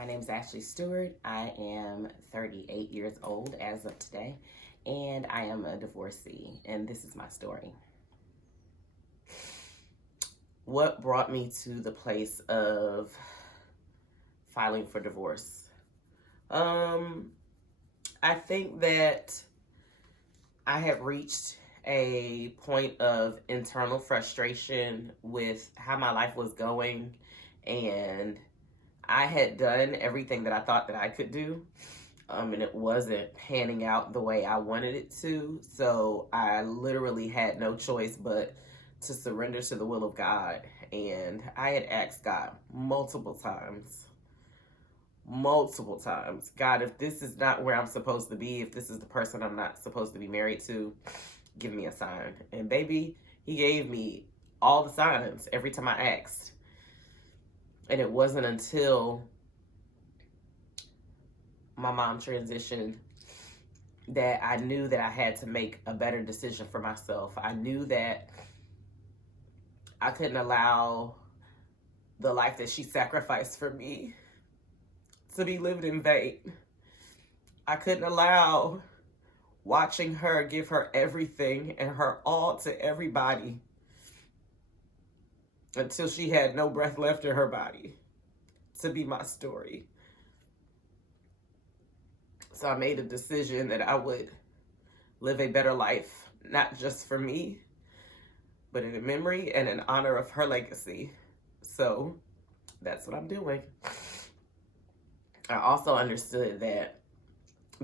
My name is Ashley Stewart. I am 38 years old as of today, and I am a divorcee, and this is my story. What brought me to the place of filing for divorce? I think that I have reached a point of internal frustration with how my life was going, and I had done everything that I thought that I could do, and it wasn't panning out the way I wanted it to. So I literally had no choice but to surrender to the will of God. And I had asked God multiple times, God, if this is not where I'm supposed to be, if this is the person I'm not supposed to be married to, give me a sign. And baby, he gave me all the signs every time I asked. And it wasn't until my mom transitioned that I knew that I had to make a better decision for myself. I knew that I couldn't allow the life that she sacrificed for me to be lived in vain. I couldn't allow watching her give her everything and her all to everybody until she had no breath left in her body to be my story. So I made a decision that I would live a better life, not just for me, but in memory and in honor of her legacy. So that's what I'm doing. I also understood that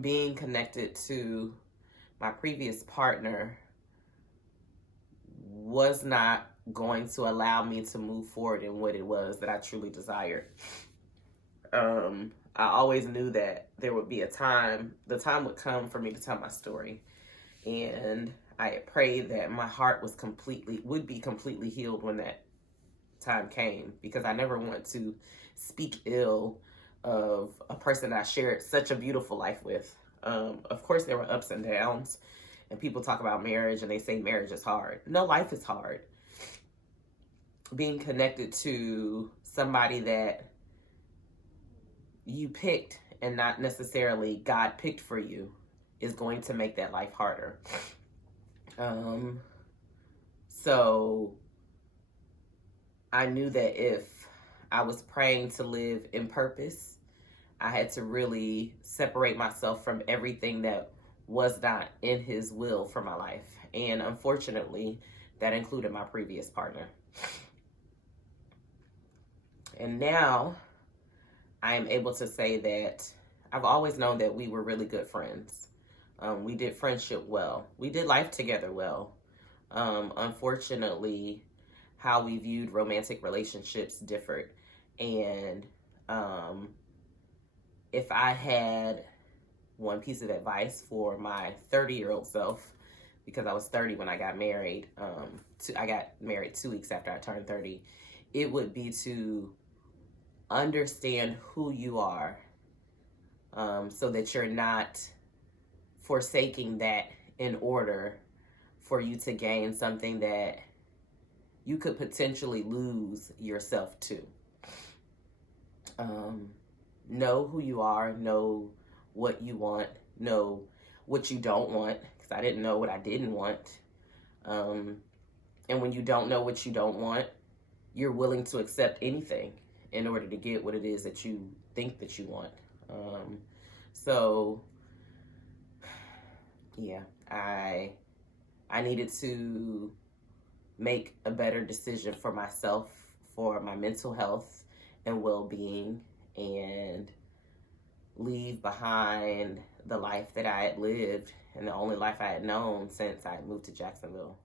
being connected to my previous partner was not going to allow me to move forward in what it was that I truly desired. I always knew that there would be a time, the time would come for me to tell my story. And I had prayed that my heart would be completely healed when that time came, because I never want to speak ill of a person that I shared such a beautiful life with. Of course, there were ups and downs, and people talk about marriage and they say marriage is hard. No, life is hard. Being connected to somebody that you picked and not necessarily God picked for you is going to make that life harder. So I knew that if I was praying to live in purpose, I had to really separate myself from everything that was not in his will for my life. And unfortunately, that included my previous partner. And now I am able to say that I've always known that we were really good friends. We did friendship well. We did life together well. Unfortunately, how we viewed romantic relationships differed. And if I had one piece of advice for my 30-year-old self, because I was 30 when I got married, I got married 2 weeks after I turned 30, it would be to understand who you are, so that you're not forsaking that in order for you to gain something that you could potentially lose yourself to. Know who you are, know what you want, know what you don't want, because I didn't know what I didn't want. And when you don't know what you don't want, you're willing to accept anything in order to get what it is that you think that you want. So yeah, I needed to make a better decision for myself, for my mental health and well-being, and leave behind the life that I had lived and the only life I had known since I moved to Jacksonville.